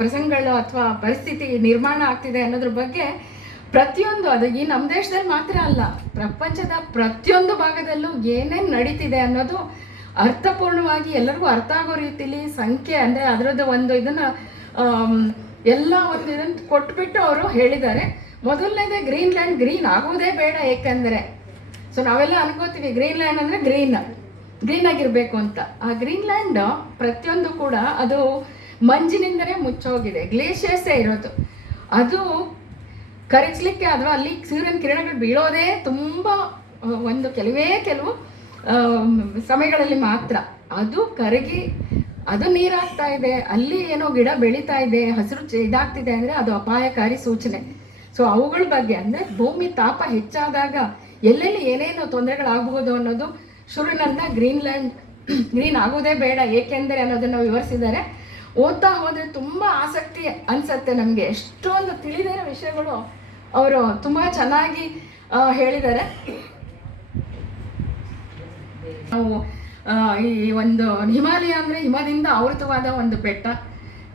ಪ್ರಸಂಗಗಳು ಅಥವಾ ಪರಿಸ್ಥಿತಿ ನಿರ್ಮಾಣ ಆಗ್ತಿದೆ ಅನ್ನೋದ್ರ ಬಗ್ಗೆ ಪ್ರತಿಯೊಂದು, ಅದು ಈ ನಮ್ಮ ದೇಶದಲ್ಲಿ ಮಾತ್ರ ಅಲ್ಲ, ಪ್ರಪಂಚದ ಪ್ರತಿಯೊಂದು ಭಾಗದಲ್ಲೂ ಏನೇನು ನಡೀತಿದೆ ಅನ್ನೋದು ಅರ್ಥಪೂರ್ಣವಾಗಿ ಎಲ್ಲರಿಗೂ ಅರ್ಥ ಆಗೋ ರೀತಿಲಿ ಸಂಖ್ಯೆ ಅಂದರೆ ಅದರದ್ದು ಒಂದು ಇದನ್ನು ಎಲ್ಲ ಒಂದು ಇದನ್ನು ಕೊಟ್ಬಿಟ್ಟು ಅವರು ಹೇಳಿದ್ದಾರೆ. ಮೊದಲನೇದೇ ಗ್ರೀನ್ಲ್ಯಾಂಡ್ ಗ್ರೀನ್ ಆಗೋದೇ ಬೇಡ, ಏಕೆಂದರೆ ಸೊ ನಾವೆಲ್ಲ ಅನ್ಕೋತೀವಿ ಗ್ರೀನ್ಲ್ಯಾಂಡ್ ಅಂದರೆ ಗ್ರೀನ್ ಆಗಿರಬೇಕು ಅಂತ. ಆ ಗ್ರೀನ್ಲ್ಯಾಂಡ್ ಪ್ರತಿಯೊಂದು ಕೂಡ ಅದು ಮಂಜಿನಿಂದಲೇ ಮುಚ್ಚೋಗಿದೆ, ಗ್ಲೇಷಿಯರ್ಸೇ ಇರೋದು. ಅದು ಕರಗಿಸ್ಲಿಕ್ಕೆ ಅಥವಾ ಅಲ್ಲಿ ಸೂರ್ಯನ ಕಿರಣಗಳು ಬೀಳೋದೇ ತುಂಬ ಕೆಲವು ಸಮಯಗಳಲ್ಲಿ ಮಾತ್ರ. ಅದು ಕರಗಿ ಅದು ನೀರಾಗ್ತಾ ಇದೆ, ಅಲ್ಲಿ ಏನೋ ಗಿಡ ಬೆಳೀತಾ ಇದೆ, ಹಸಿರು ಇದಾಗ್ತಿದೆ ಅಂದರೆ ಅದು ಅಪಾಯಕಾರಿ ಸೂಚನೆ. ಸೊ ಅವುಗಳ ಬಗ್ಗೆ ಅಂದರೆ ಭೂಮಿ ತಾಪ ಹೆಚ್ಚಾದಾಗ ಎಲ್ಲೆಲ್ಲಿ ಏನೇನು ತೊಂದರೆಗಳಾಗಬಹುದು ಅನ್ನೋದು ಶುರುವಿನಿಂದ ಗ್ರೀನ್ ಆಗೋದೇ ಬೇಡ ಏಕೆಂದರೆ ಅನ್ನೋದನ್ನು ವಿವರಿಸಿದ್ದಾರೆ. ಓದ್ತಾ ಹೋದರೆ ತುಂಬ ಆಸಕ್ತಿ ಅನಿಸುತ್ತೆ ನಮಗೆ. ಎಷ್ಟೊಂದು ತಿಳಿದಿರೋ ವಿಷಯಗಳು ಅವರು ತುಂಬ ಚೆನ್ನಾಗಿ ಹೇಳಿದ್ದಾರೆ. ನಾವು ಈ ಒಂದು ಹಿಮಾಲಯ ಅಂದರೆ ಹಿಮದಿಂದ ಆವೃತವಾದ ಒಂದು ಬೆಟ್ಟ,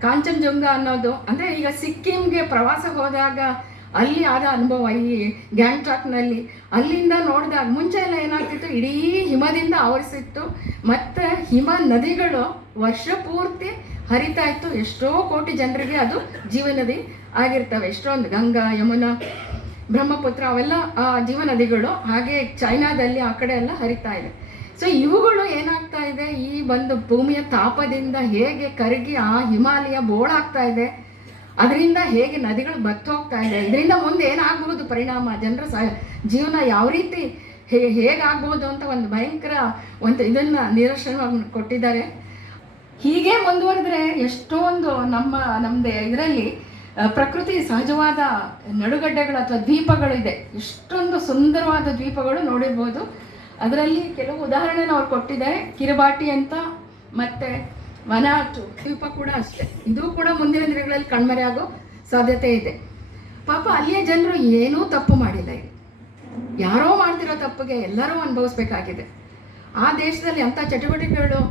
ಕಾಂಚನಜುಂಗ ಅನ್ನೋದು ಅಂದರೆ ಈಗ ಸಿಕ್ಕಿಂಗೆ ಪ್ರವಾಸ ಹೋದಾಗ ಅಲ್ಲಿ ಆದ ಅನುಭವ, ಈ ಗ್ಯಾಂಗ್ಟಾಕ್ನಲ್ಲಿ ಅಲ್ಲಿಂದ ನೋಡಿದಾಗ ಮುಂಚೆ ಎಲ್ಲ ಏನಾಗ್ತಿತ್ತು, ಇಡೀ ಹಿಮದಿಂದ ಆವರಿಸಿತ್ತು, ಮತ್ತು ಹಿಮ ನದಿಗಳು ವರ್ಷ ಪೂರ್ತಿ ಹರಿತಾ ಇತ್ತು. ಎಷ್ಟೋ ಕೋಟಿ ಜನರಿಗೆ ಅದು ಜೀವನದಿ ಆಗಿರ್ತವೆ. ಎಷ್ಟೊಂದು ಗಂಗಾ, ಯಮುನಾ, ಬ್ರಹ್ಮಪುತ್ರ ಅವೆಲ್ಲ ಜೀವನದಿಗಳು. ಹಾಗೆ ಚೈನಾದಲ್ಲಿ ಆ ಕಡೆ ಎಲ್ಲ ಹರಿತಾ ಇದೆ. ಸೊ ಇವುಗಳು ಏನಾಗ್ತಾ ಇದೆ, ಈ ಒಂದು ಭೂಮಿಯ ತಾಪದಿಂದ ಹೇಗೆ ಕರಗಿ ಆ ಹಿಮಾಲಯ ಬೋಳಾಗ್ತಾ ಇದೆ, ಅದರಿಂದ ಹೇಗೆ ನದಿಗಳು ಬತ್ತು ಹೋಗ್ತಾ ಇದೆ, ಇದರಿಂದ ಮುಂದೆ ಏನಾಗಬಹುದು ಪರಿಣಾಮ, ಜನರ ಜೀವನ ಯಾವ ರೀತಿ ಹೇಗಾಗ್ಬೋದು ಅಂತ ಒಂದು ಭಯಂಕರ ಇದನ್ನು ನಿದರ್ಶನವಾಗಿ ಕೊಟ್ಟಿದ್ದಾರೆ. ಹೀಗೆ ಮುಂದುವರೆದ್ರೆ ಎಷ್ಟೊಂದು ನಮ್ಮದೇ ಇದರಲ್ಲಿ ಪ್ರಕೃತಿ ಸಹಜವಾದ ನಡುಗಡ್ಡೆಗಳು ಅಥವಾ ದ್ವೀಪಗಳು ಇದೆ. ಎಷ್ಟೊಂದು ಸುಂದರವಾದ ದ್ವೀಪಗಳು ನೋಡಿರ್ಬೋದು. ಅದರಲ್ಲಿ ಕೆಲವು ಉದಾಹರಣೆನ ಅವ್ರು ಕೊಟ್ಟಿದ್ದಾರೆ. ಕಿರಿಬಾಟಿ ಅಂತ, ಮತ್ತು ವನಾಟು ದ್ವೀಪ ಕೂಡ ಅಷ್ಟೇ. ಇದು ಕೂಡ ಮುಂದಿನ ದಿನಗಳಲ್ಲಿ ಕಣ್ಮರೆಯಾಗೋ ಸಾಧ್ಯತೆ ಇದೆ. ಪಾಪ ಅಲ್ಲಿಯ ಜನರು ಏನೂ ತಪ್ಪು ಮಾಡಿಲ್ಲ. ಯಾರೋ ಮಾಡ್ತಿರೋ ತಪ್ಪಿಗೆ ಎಲ್ಲರೂ ಅನುಭವಿಸ್ಬೇಕಾಗಿದೆ. ಆ ದೇಶದಲ್ಲಿ ಅಂಥ ಚಟುವಟಿಕೆಗಳು,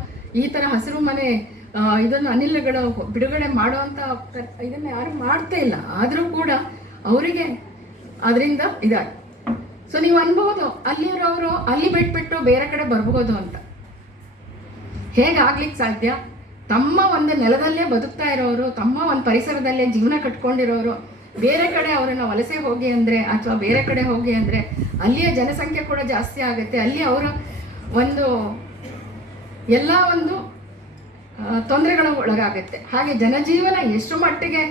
ಈ ಥರ ಹಸಿರು ಮನೆ ಇದನ್ನು ಅನಿಲಗಳು ಬಿಡುಗಡೆ ಮಾಡುವಂಥ ಇದನ್ನು ಯಾರು ಮಾಡ್ತಾ ಇಲ್ಲ. ಆದರೂ ಕೂಡ ಅವರಿಗೆ ಅದರಿಂದ ಇದಾಗಿ. ಸೊ ನೀವು ಅನ್ಬೋದು ಅಲ್ಲಿರೋರು ಅಲ್ಲಿ ಬಿಟ್ಬಿಟ್ಟು ಬೇರೆ ಕಡೆ ಬರ್ಬೋದು ಅಂತ. ಹೇಗಾಗ್ಲಿಕ್ಕೆ ಸಾಧ್ಯ? ತಮ್ಮ ಒಂದು ನೆಲದಲ್ಲೇ ಬದುಕ್ತಾ ಇರೋರು, ತಮ್ಮ ಒಂದು ಪರಿಸರದಲ್ಲೇ ಜೀವನ ಕಟ್ಕೊಂಡಿರೋರು ಬೇರೆ ಕಡೆ ಅವರನ್ನು ವಲಸೆ ಹೋಗಿ ಅಂದರೆ ಅಥವಾ ಬೇರೆ ಕಡೆ ಹೋಗಿ ಅಂದರೆ ಅಲ್ಲಿಯ ಜನಸಂಖ್ಯೆ ಕೂಡ ಜಾಸ್ತಿ ಆಗುತ್ತೆ. ಅಲ್ಲಿ ಅವರ ಒಂದು ಎಲ್ಲ ಒಂದು ತೊಂದರೆಗಳ ಒಳಗಾಗುತ್ತೆ. ಹಾಗೆ ಜನಜೀವನ ಎಷ್ಟು ಮಟ್ಟಿಗೆ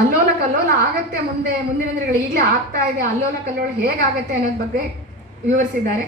ಅಲ್ಲೋಲ ಕಲ್ಲೋಲ ಆಗತ್ತೆ ಮುಂದಿನ ದಿನಗಳು, ಈಗಲೇ ಆಗ್ತಾ ಇದೆ. ಅಲ್ಲೋಲ ಕಲ್ಲೋಲ ಹೇಗಾಗತ್ತೆ ಅನ್ನೋದ್ರ ಬಗ್ಗೆ ವಿವರಿಸಿದ್ದಾರೆ.